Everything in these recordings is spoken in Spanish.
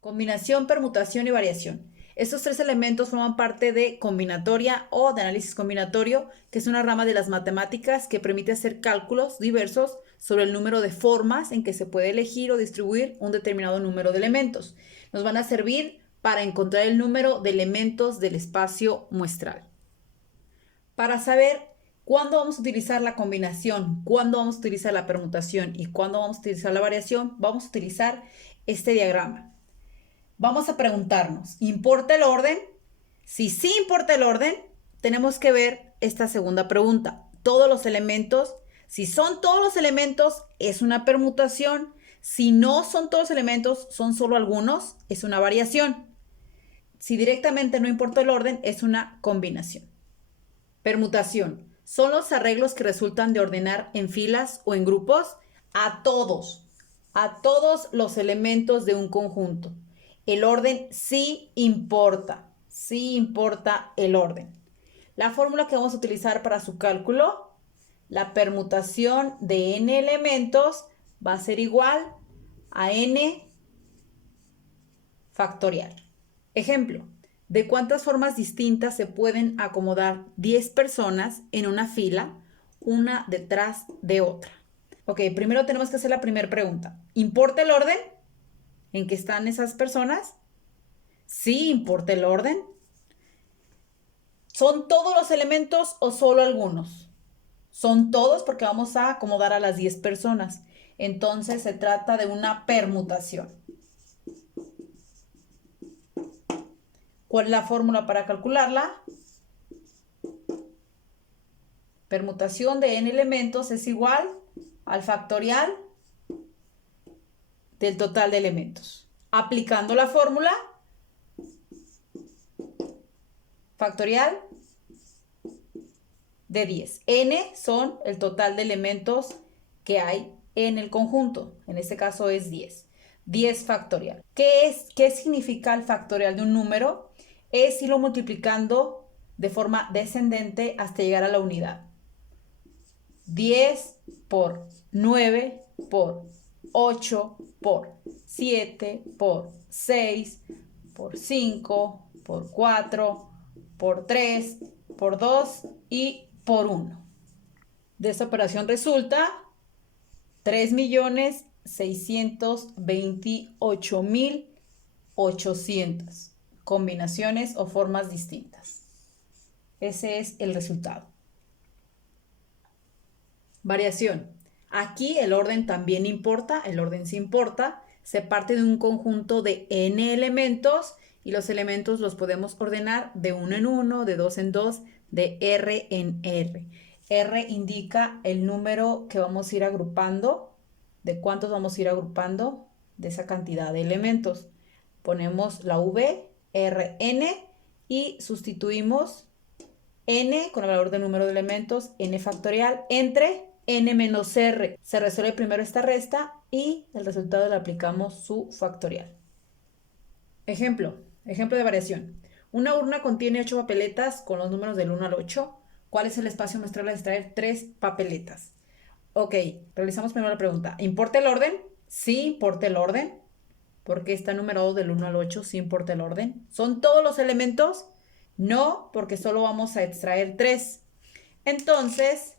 Combinación, permutación y variación. Estos tres elementos forman parte de combinatoria o de análisis combinatorio, que es una rama de las matemáticas que permite hacer cálculos diversos sobre el número de formas en que se puede elegir o distribuir un determinado número de elementos. Nos van a servir para encontrar el número de elementos del espacio muestral. Para saber cuándo vamos a utilizar la combinación, cuándo vamos a utilizar la permutación y cuándo vamos a utilizar la variación, vamos a utilizar este diagrama. Vamos a preguntarnos, ¿importa el orden? Si sí importa el orden, tenemos que ver esta segunda pregunta. Todos los elementos, si son todos los elementos, es una permutación. Si no son todos los elementos, son solo algunos, es una variación. Si directamente no importa el orden, es una combinación. Permutación. Son los arreglos que resultan de ordenar en filas o en grupos a todos los elementos de un conjunto. El orden sí importa el orden. La fórmula que vamos a utilizar para su cálculo, la permutación de n elementos va a ser igual a n factorial. Ejemplo, ¿de cuántas formas distintas se pueden acomodar 10 personas en una fila, una detrás de otra? Ok, primero tenemos que hacer la primera pregunta. ¿Importa el orden en que están esas personas? Sí importa el orden. ¿Son todos los elementos o solo algunos? Son todos porque vamos a acomodar a las 10 personas. Entonces se trata de una permutación. ¿Cuál es la fórmula para calcularla? Permutación de n elementos es igual al factorial del total de elementos. Aplicando la fórmula, factorial de 10. N son el total de elementos que hay en el conjunto. En este caso es 10. 10 factorial. ¿Qué significa el factorial de un número? Es irlo multiplicando de forma descendente hasta llegar a la unidad. 10 por 9 por 8 por 7 por 6 por 5 por 4 por 3 por 2 y por 1. De esta operación resulta 3.628.800 combinaciones o formas distintas. Ese es el resultado. Variación. Aquí el orden también importa, el orden sí importa. Se parte de un conjunto de n elementos y los elementos los podemos ordenar de 1 en 1, de 2 en 2, de R en R. R indica el número que vamos a ir agrupando, de cuántos vamos a ir agrupando de esa cantidad de elementos. Ponemos la V, Rn y sustituimos n con el valor del número de elementos, n factorial, entre n menos r. Se resuelve primero esta resta y el resultado le aplicamos su factorial. Ejemplo de variación. Una urna contiene 8 papeletas con los números del 1 al 8. ¿Cuál es el espacio muestral a extraer 3 papeletas? Ok, realizamos primero la pregunta. ¿Importa el orden? Sí, importa el orden. Porque está numerado del 1 al 8, sí importa el orden. ¿Son todos los elementos? No, porque solo vamos a extraer 3. Entonces,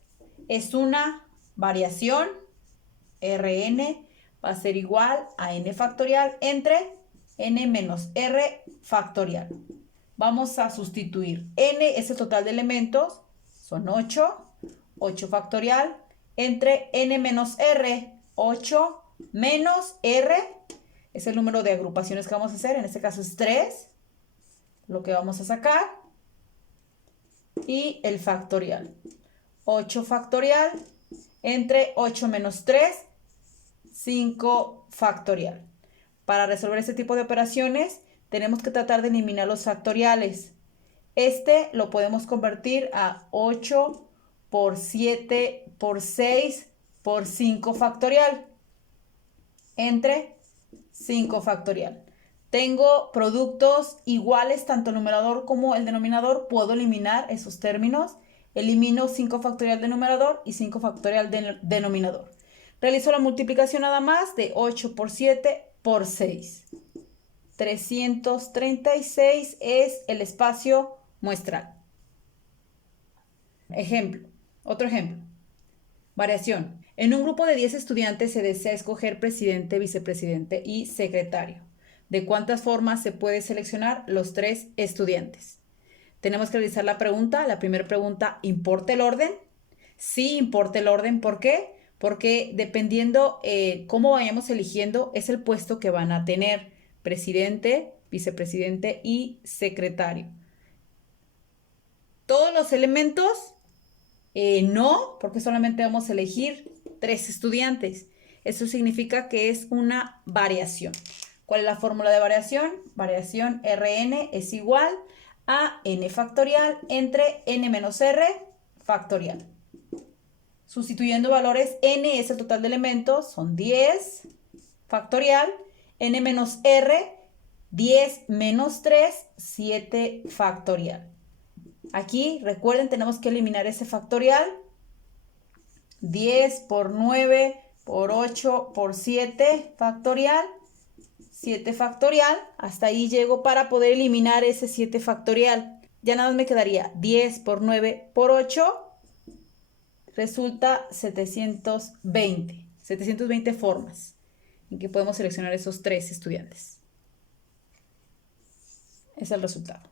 es una variación. Rn va a ser igual a n factorial entre n menos r factorial. Vamos a sustituir. N es el total de elementos, son 8. 8 factorial entre n menos r. 8 menos r es el número de agrupaciones que vamos a hacer. En este caso es 3. Lo que vamos a sacar. Y el factorial. 8 factorial entre 8 menos 3. 5 factorial. Para resolver este tipo de operaciones tenemos que tratar de eliminar los factoriales. Este lo podemos convertir a 8 por 7 por 6 por 5 factorial entre 5 factorial. Tengo productos iguales tanto el numerador como el denominador. Puedo eliminar esos términos. Elimino 5 factorial de numerador y 5 factorial de denominador. Realizo la multiplicación nada más de 8 por 7 por 6. 336 es el espacio muestral. Otro ejemplo. Variación. En un grupo de 10 estudiantes se desea escoger presidente, vicepresidente y secretario. ¿De cuántas formas se puede seleccionar los 3 estudiantes? Tenemos que realizar la pregunta. La primera pregunta, ¿importa el orden? Sí, importa el orden. ¿Por qué? Porque dependiendo cómo vayamos eligiendo, es el puesto que van a tener: presidente, vicepresidente y secretario. Todos los elementos, no, porque solamente vamos a elegir 3 estudiantes. Eso significa que es una variación. ¿Cuál es la fórmula de variación? Variación Rn es igual a n factorial entre n menos r factorial. Sustituyendo valores, n es el total de elementos, son 10 factorial, n menos r, 10 menos 3, 7 factorial. Aquí, recuerden, tenemos que eliminar ese factorial. 10 por 9 por 8 por 7 factorial. 7 factorial. Hasta ahí llego para poder eliminar ese 7 factorial. Ya nada más me quedaría 10 por 9 por 8. Resulta 720. 720 formas en que podemos seleccionar esos 3 estudiantes. Ese es el resultado.